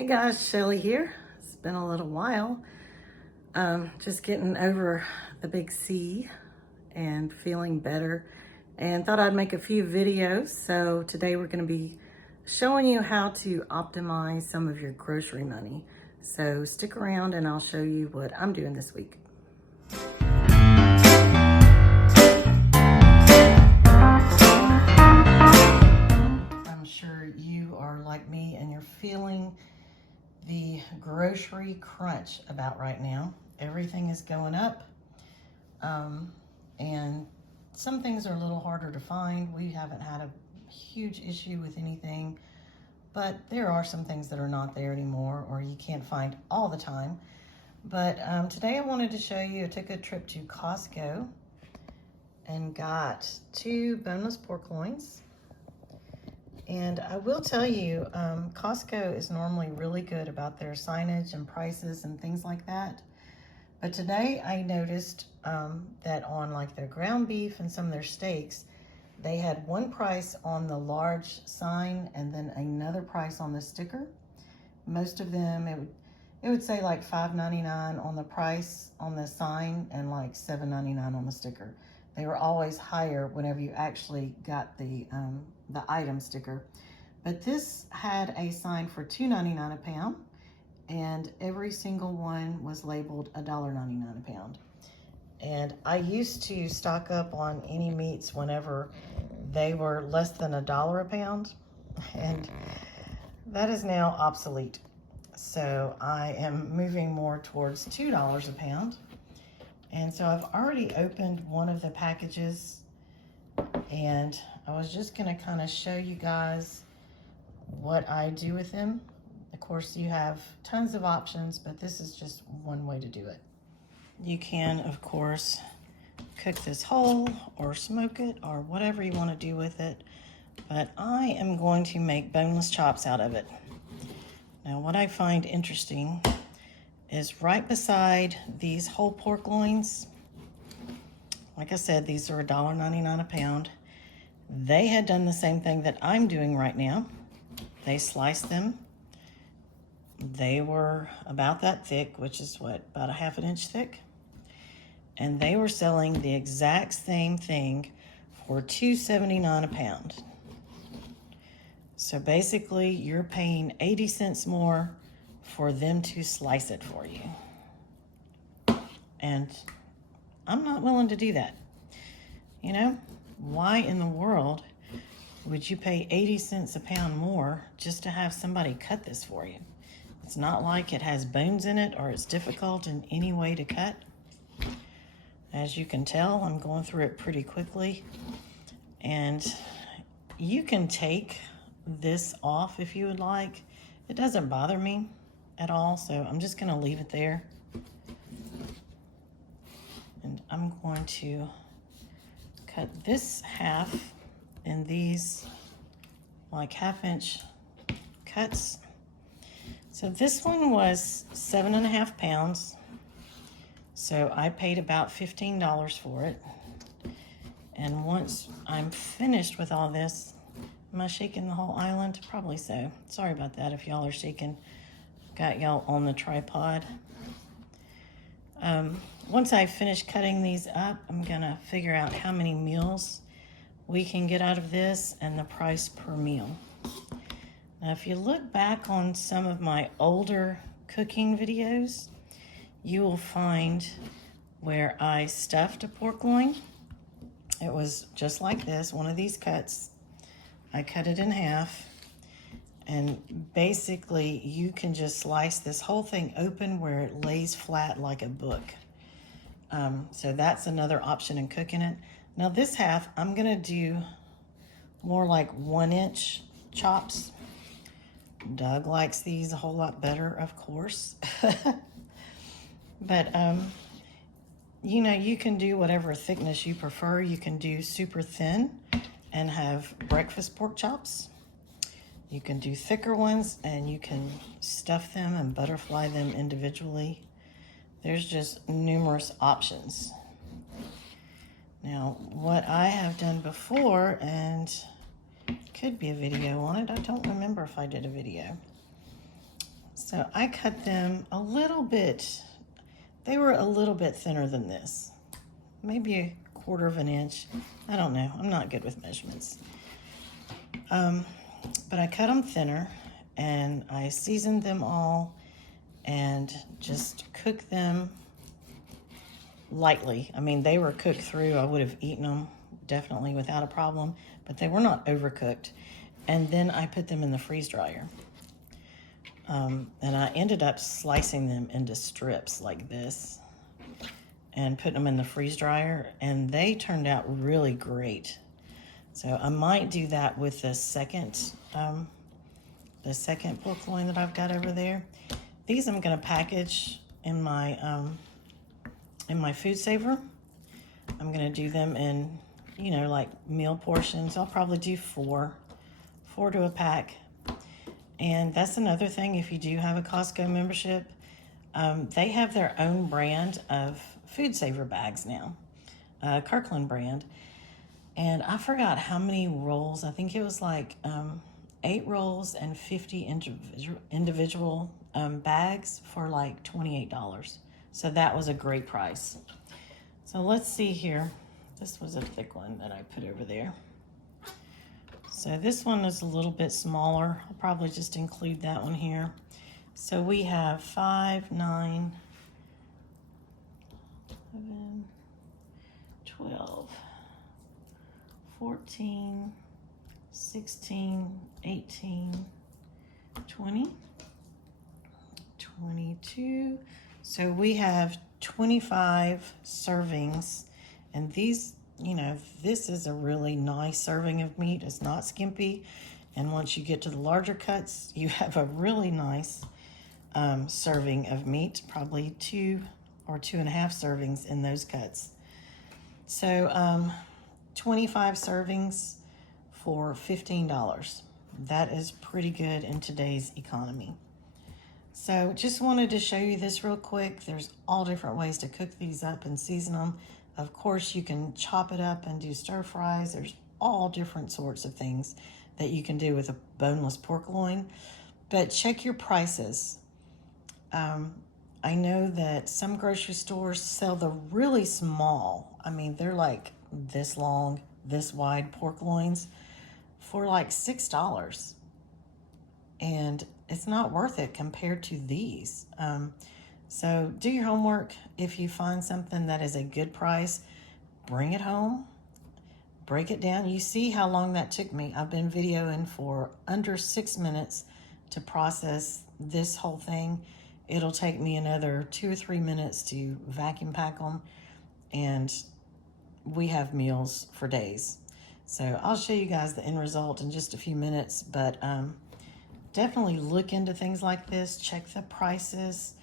Hey guys, Shelly here. It's been a little while. Just getting over the big C and feeling better, and thought I'd make a few videos. So today we're going to be showing you how to optimize some of your grocery money. So stick around and I'll show you what I'm doing this week. I'm sure you are like me and you're feeling the grocery crunch about right now. Everything is going up, and some things are a little harder to find. We haven't had a huge issue with anything, but there are some things that are not there anymore, or you can't find all the time. But today I wanted to show you, I took a trip to Costco and got 2 boneless pork loins. And I will tell you, Costco is normally really good about their signage and prices and things like that. But today I noticed that on like their ground beef and some of their steaks, they had one price on the large sign and then another price on the sticker. Most of them, it would say like $5.99 on the price on the sign and like $7.99 on the sticker. They were always higher whenever you actually got the item sticker. But this had a sign for $2.99 a pound, and every single one was labeled $1.99 a pound. And I used to stock up on any meats whenever they were less than $1 a pound, and that is now obsolete. So I am moving more towards $2 a pound. And so I've already opened one of the packages, and I was just gonna kind of show you guys what I do with them. Of course, you have tons of options, but this is just one way to do it. You can, of course, cook this whole or smoke it or whatever you want to do with it, but I am going to make boneless chops out of it. Now, what I find interesting is right beside these whole pork loins, like I said, these are $1.99 a pound. They had done the same thing that I'm doing right now. They sliced them. They were about that thick, which is what, about a ½ an inch thick. And they were selling the exact same thing for $2.79 a pound. So basically, you're paying 80 cents more for them to slice it for you. And I'm not willing to do that. You know, why in the world would you pay 80 cents a pound more just to have somebody cut this for you? It's not like it has bones in it or it's difficult in any way to cut. As you can tell, I'm going through it pretty quickly. And you can take this off if you would like. It doesn't bother me at all, so I'm just going to leave it there. And I'm going to cut this half in these like ½ inch cuts. So this one was 7.5 pounds. So I paid about $15 for it. And once I'm finished with all this, am I shaking the whole island? Probably so. Sorry about that if y'all are shaking. Got y'all on the tripod. Once I finish cutting these up, I'm gonna figure out how many meals we can get out of this and the price per meal. Now, if you look back on some of my older cooking videos, you will find where I stuffed a pork loin. It was just like this, one of these cuts. I cut it in half, and basically you can just slice this whole thing open where it lays flat like a book. So that's another option in cooking it. Now this half, I'm gonna do more like 1 inch chops. Doug likes these a whole lot better, of course. But you know, you can do whatever thickness you prefer. You can do super thin and have breakfast pork chops. You can do thicker ones, and you can stuff them and butterfly them individually. There's just numerous options. Now, what I have done before, and could be a video on it, I don't remember if I did a video. So I cut them a little bit, they were a little bit thinner than this. Maybe a 1/4 of an inch. I don't know, I'm not good with measurements. But I cut them thinner and I seasoned them all and just cooked them lightly. I mean, they were cooked through. I would have eaten them definitely without a problem, but they were not overcooked. And then I put them in the freeze dryer. And I ended up slicing them into strips like this and putting them in the freeze dryer, and they turned out really great. So I might do that with the second pork loin that I've got over there. These I'm gonna package in my food saver. I'm gonna do them in, you know, like meal portions. I'll probably do four to a pack. And that's another thing, if you do have a Costco membership, they have their own brand of food saver bags now, Kirkland brand. And I forgot how many rolls. I think it was like 8 rolls and 50 individual bags for like $28. So that was a great price. So let's see here. This was a thick one that I put over there. So this one is a little bit smaller. I'll probably just include that one here. So we have 5, 9, 11, 12, 14, 16, 18, 20, 22. So we have 25 servings, and these, you know, this is a really nice serving of meat. It's not skimpy, and once you get to the larger cuts, you have a really nice serving of meat, probably 2 or 2.5 servings in those cuts. So 25 servings for $15. That is pretty good in today's economy. So just wanted to show you this real quick. There's all different ways to cook these up and season them. Of course, you can chop it up and do stir fries. There's all different sorts of things that you can do with a boneless pork loin. But check your prices. I know that some grocery stores sell the really small, I mean, they're like this long, this wide pork loins for like $6. And it's not worth it compared to these. So do your homework. If you find something that is a good price, bring it home, break it down. You see how long that took me. I've been videoing for under 6 minutes to process this whole thing. It'll take me another 2 or 3 minutes to vacuum pack them, and we have meals for days. So I'll show you guys the end result in just a few minutes, but definitely look into things like this. Check the prices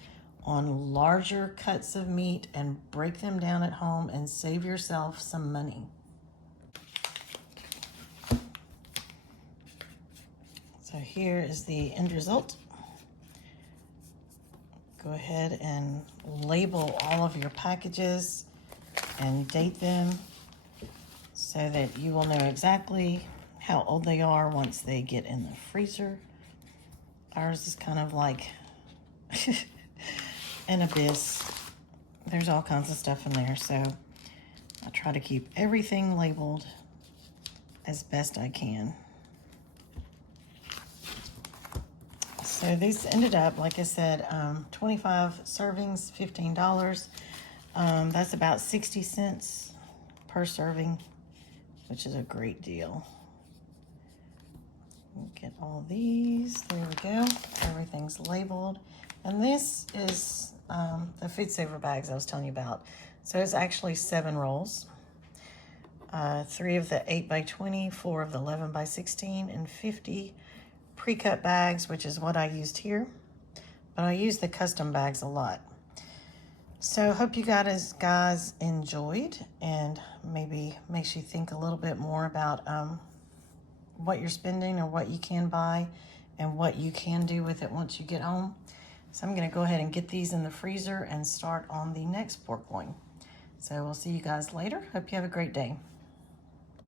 on larger cuts of meat and break them down at home and save yourself some money. So here is the end result. Go ahead and label all of your packages and date them so that you will know exactly how old they are once they get in the freezer. Ours is kind of like an abyss. There's all kinds of stuff in there, so I try to keep everything labeled as best I can. So these ended up, like I said, 25 servings, $15. That's about 60 cents per serving, which is a great deal. Get all these, there we go. Everything's labeled. And this is the food saver bags I was telling you about. So it's actually 7 rolls. 3 of the 8x20, 4 of the 11x16, and 50 pre-cut bags, which is what I used here. But I use the custom bags a lot. So hope you guys enjoyed, and maybe makes you think a little bit more about what you're spending or what you can buy and what you can do with it once you get home. So I'm gonna go ahead and get these in the freezer and start on the next pork loin. So we'll see you guys later. Hope you have a great day.